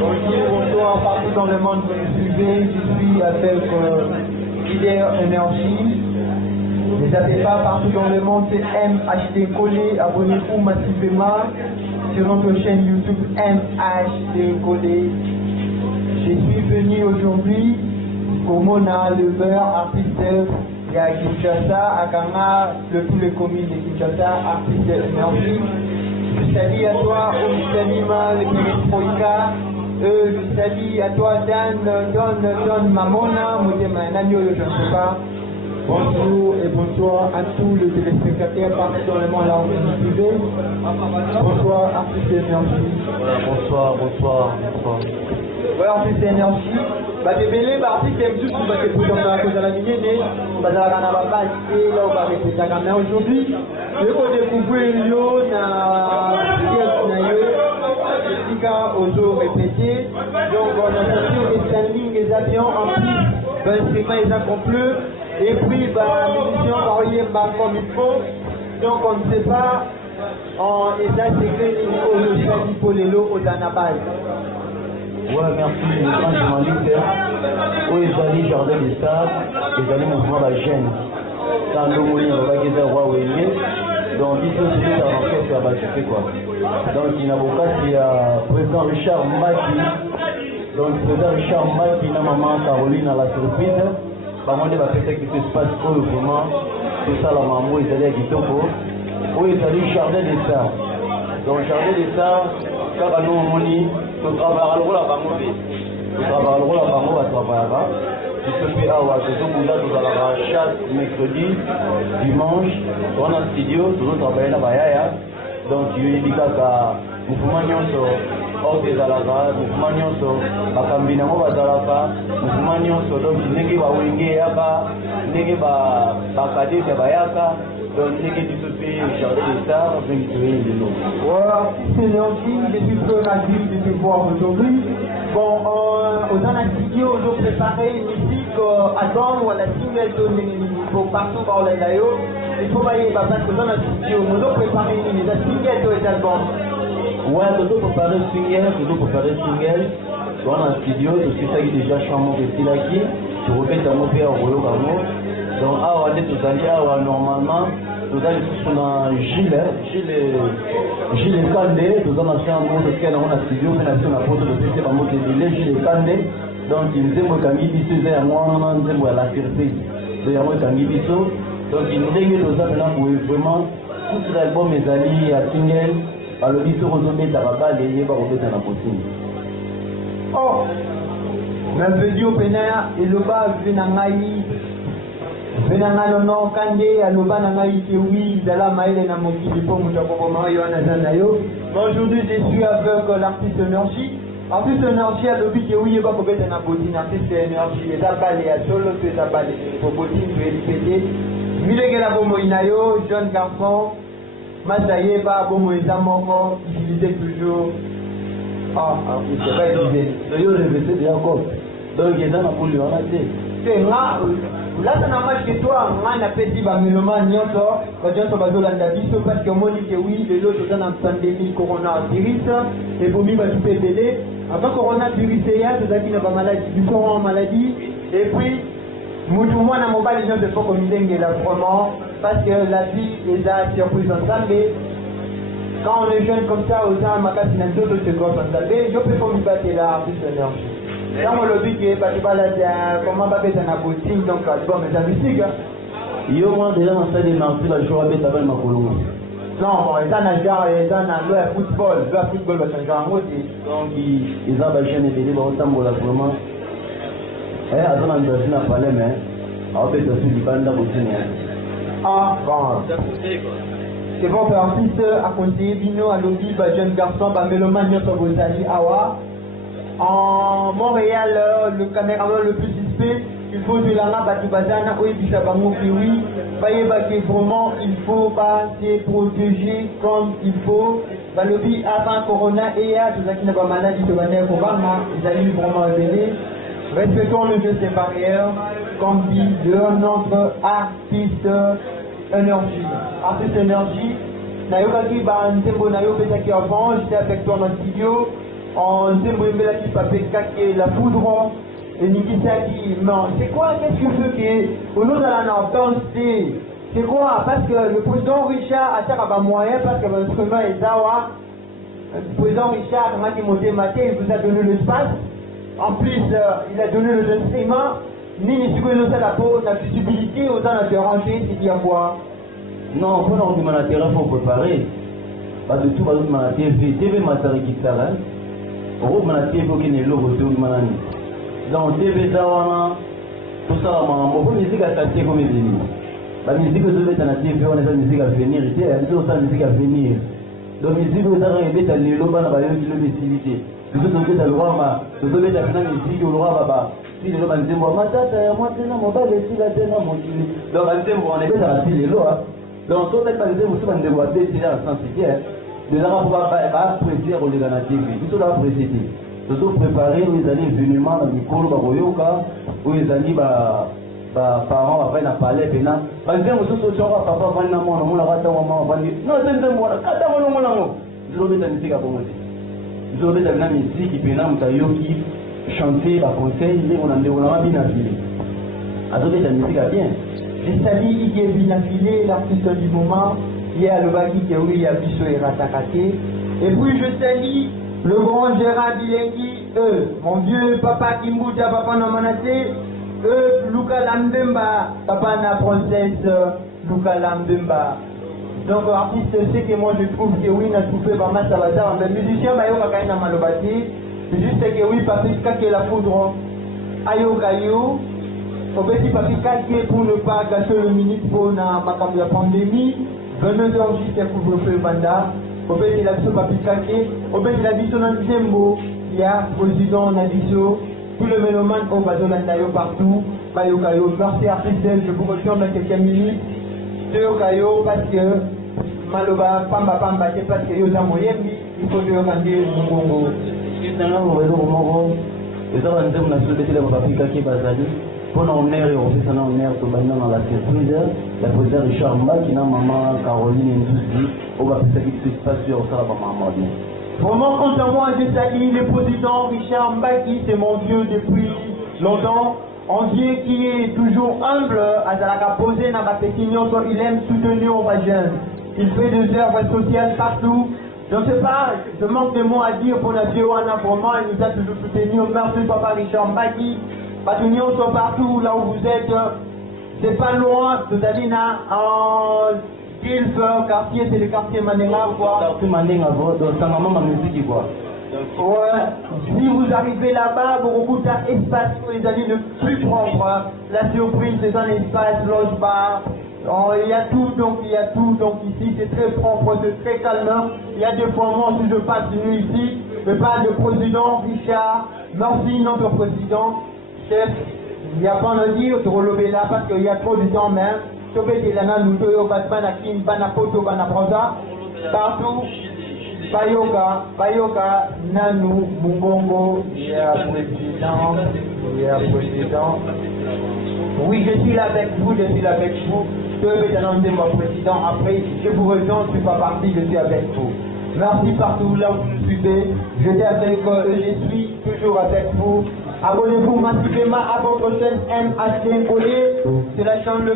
Bonsoir partout dans le monde, vous me suivez. Je suis avec Leader Énergie. Ne zappez pas partout dans le monde, c'est MHD Collé. Abonnez-vous massivement sur notre chaîne YouTube MHD Collé. Je suis venu aujourd'hui pour Mona le beurre, artiste de Kinshasa, à Kanga, tous les communes de Kinshasa, artiste Énergie. Je salue à toi, Omisalima, le Péristroïka. Je salue à toi, Don Mamona, Moudema Nanyo, je ne sais pas. Bonjour et bonsoir à tous les téléspectateurs partout dans le monde là où vous nous suivez. Bonsoir, artiste Énergie. Voilà, bonsoir. Voilà, artiste Énergie. Batebele, artiste Énergie, parce que pour la cause de la minée, mais aujourd'hui, je vais découvrir aux eaux répétées. Donc on a sorti les standings, les avions en plus, l'instrument est accompli. Et puis l'émission va envoyer comme il faut. Donc on ne sait pas, on est intégré au logiciel pour les lots aux anabales. Ouais, merci, les grands journalistes. Oui, ils allaient Jardin des Stars, ils allaient mouvement la gêne. Dans le monde, on va dire roi Wélié. Donc, il faut se faire en fait à Bachifé, quoi. Donc, il y a avocat, c'est le président Richard Maki. Donc, le président Richard Maki, la maman Caroline à la surprise. Par contre, il va faire ce qui se passe pour le moment. C'est ça, la maman, ils allaient à Kitoko. Oui, ils allaient Jardin des Stars. Donc, Jardin des Stars, quand nous, on dit, nous travaillons le rôle à Bango. Nous travaillons le rôle à Bango, à travailler. Tu peux faire à chaque mercredi, dimanche, on a un studio, nous travaillons là-bas. Donc, tu es dit que mouvement nyonso, hors des alagas, mouvement nyonso, bakambina mo bazalaka, mouvement nyonso, donc ndenge ba wenge yaka, ndenge ba bakade ya bayaka, donc ndenge tu peux faire Jardin des Stars, donc tu es de l'eau. Voilà, c'est Énergie, je suis très ravi de te voir aujourd'hui. Bon, aux studio, nous préparons une musique album ou à la single pour partout par les layo. Il faut pas y aller parce que dans la studio, nous avons préparé une single ou des albums. Ouais, nous avons préparé single. Dans la studio, je suis ça qui déjà chambre de Silaki. Je regrette à mon père au Royaume. Donc, normalement, nous avons sur un gilet Kandé, nous avons acheté un mot de quel on a studio, mais la porte de PC, un mot de gilet Kandé. Donc, il nous aime quand il dit c'est à moi, on aime la surprise. Donc, il donc, il nous dit que nous avons vraiment tout l'album est allé à single, par le discours aux hommes d'Arabal et il va remettre dans la possible. Oh, mais Védio Pénère, et le bas Vénangaï. Venangano Kande, Alobana Maïki, oui, Zala Maïle Namoki, pour Moutakouma, Yohana Zanayo. Aujourd'hui, je suis avec l'artiste Énergie. Artiste Énergie, à l'objet que oui, il va peut-être un abonné, artiste Énergie, et d'abalé à solo, c'est d'abalé, pour Bodine, tu es répété. Milégé la Bomo Inayo, jeune garçon, Masaye, pas Bomo Izamoko, utilisez toujours. Ah, je ne sais pas utiliser. D'ailleurs, je vais dire encore. Donc, il y a un peu de c'est rare. Là, ça n'a pas que toi, on a fait des bamélomans, parce que moi, je dis que oui, les autres sont en pandémie coronavirus, et pour moi, tu peux aider. Avant coronavirus, il y a des gens qui n'ont pas maladie, du corps en maladie, et puis, moi, les gens ne font comme ils disent vraiment, parce que la vie est là, surprise ensemble. Quand on est jeune comme ça, aux gens, ma casse, il y a d'autres secondes ensemble. Je peux pas me battre là, plus Énergie. Quand on le dit que comment on va faire un abouting, donc album et la musique. Il y a moins déjà dans cette énergie, la joie avec ta belle Makolo. Non, bon, ils ont un genre, ils ont un football, le football va changer en mode. Donc, ils ont besoin de aider dans le temps pour la vraiment. Eh, à ton endroit, n'a pas les mains. À fait aussi du bande à Ah, bon. C'est bon, artiste à conseiller Bino, à l'objet, jeune garçon, mélomane, sur vos amis, Awa. En Montréal, le caméraman le plus suspect, il faut de la Batibazana, oui, Bisabango, oui, vraiment, il faut se protéger comme il faut. Le but avant Corona et à tout ça qui n'a pas maladie de manière Obama, ils allaient vraiment révéler. Respectons le jeu des barrières, comme dit notre artiste Énergie. Artiste Énergie, Nayoka qui va un tempo Nayo Petaki avant, j'étais avec toi dans le studio. en Zembouembela qui papier caqué, la foudre, et Nikisaki, non, c'est quoi, qu'est-ce que veux que, au nom de la entente, c'est quoi, parce que le président Richard a un moyen, parce que l'instrument est Zawa, le président Richard, quand il m'a il vous a donné l'espace, en plus, il a donné le instrument, ni la visibilité, autant la déranger, c'est dire quoi? Non, pour nous, il faut préparer. Pas de tout, il y a TV Matari qui s'arrête. Au groupe, il y a TV qui est là, donc, TV Zawana, tout ça, on peut musique à casser comme il dit. La musique que vous êtes dans la TV, on est dans la musique à venir, il y a des autres musiques à venir. Donc, la musique que vous avez dans les lobes, on a une festivité. Vous êtes dans le roi, vous êtes dans la musique, le roi, papa. Si le roi me dit, moi, moi, c'est mon bas, les filles, c'est mon Dieu. Donc, on est dans la file, donc, si vous êtes dans le vous êtes dans le déjà en sensibilité, de là, on va apprécier le dans la TV. Tout ça, apprécier. Nous préparer, où ils allaient venir dans le micro, où ils allaient, parents, après, dans le palais, et là, par exemple, nous sommes papa, on va maman, on va non, c'est un mois, quand on va nous avons la musique à commencer. Nous avons la musique qui peut nous chanter, à conseil, on a bien affilé. Alors, la musique à bien. J'ai sali, il est bien affilé, l'artiste du moment, il y a le Baki qui oui, il y a Bissot et Ratakate. Et puis, je salis le grand Gérard Bilengi, mon vieux papa Kimbouja, papa Namanate, Luka Lambemba, papa na princesse Luka Lambemba. Donc, artiste, c'est que moi je trouve que oui, n'a trouvé pas mal Salazar, mais musicien, bah, il y a un malobati, c'est juste que oui, papi, c'est la foudre, ayo gayo, au petit papi, pour ne pas gâcher le minute pour la pandémie, 22h jusqu'à couvre-feu banda. Au fait, il a dit papi Kake, au fait, il a dit son Zembo, il y a président Nadiso, tout le mélomane au Bazolandayo partout, Bayo Kayo, merci artiste, je vous rejoins dans quelques minutes, Teo Kayo, parce que Maloba, Pamba, c'est parce que Yosa Moyembi, il faut que vous rendiez mon Congo. Excusez-moi, vous voyez au Moro, et ça, on a souhaité le papi Kake Bazali, pour on air et on fait ça en air, tout dans la surprise, la présidente Richard Mba, qui n'a maman Caroline Ndouzi, on va faire ce qui se passe sur ça, maman. Vraiment, quant à moi, j'ai sali le président Richard Mbaki, c'est mon Dieu depuis longtemps. Un Dieu qui est toujours humble, à la poser dans ma pétition, il aime soutenir aux jeunes. Il fait des œuvres sociales partout. Je ne sais pas, je manque de mots à dire pour la Johanna, vraiment, il nous a toujours soutenu. Merci, papa Richard Mbaki. Patunion sont partout, là où vous êtes. C'est pas loin, vous allez en Gilf, quartier, c'est le quartier Manenga, quoi. Quartier Manenga, donc ça m'a ma musique, quoi. Ouais. Si vous arrivez là-bas, vous rencontrez un espace où les allez le plus propre. La surprise, c'est un espace, loge bar. Il y a tout, donc ici c'est très propre, c'est très calme. Il y a des moments où je passe une nuit ici. Je parle de président Richard, merci notre président, chef. Il n'y a pas à le dire, de relever là parce qu'il y a trop de temps même. Partout, Bayoka, Nanou, Mungongo, il y a président. Oui, je suis là avec vous, Je vais annoncer mon président. Après, je vous rejoins, je ne suis pas parti, je suis avec vous. Merci partout là où vous nous suivez. Je suis toujours avec vous. Abonnez-vous massivement à votre chaîne MHD. C'est la chaîne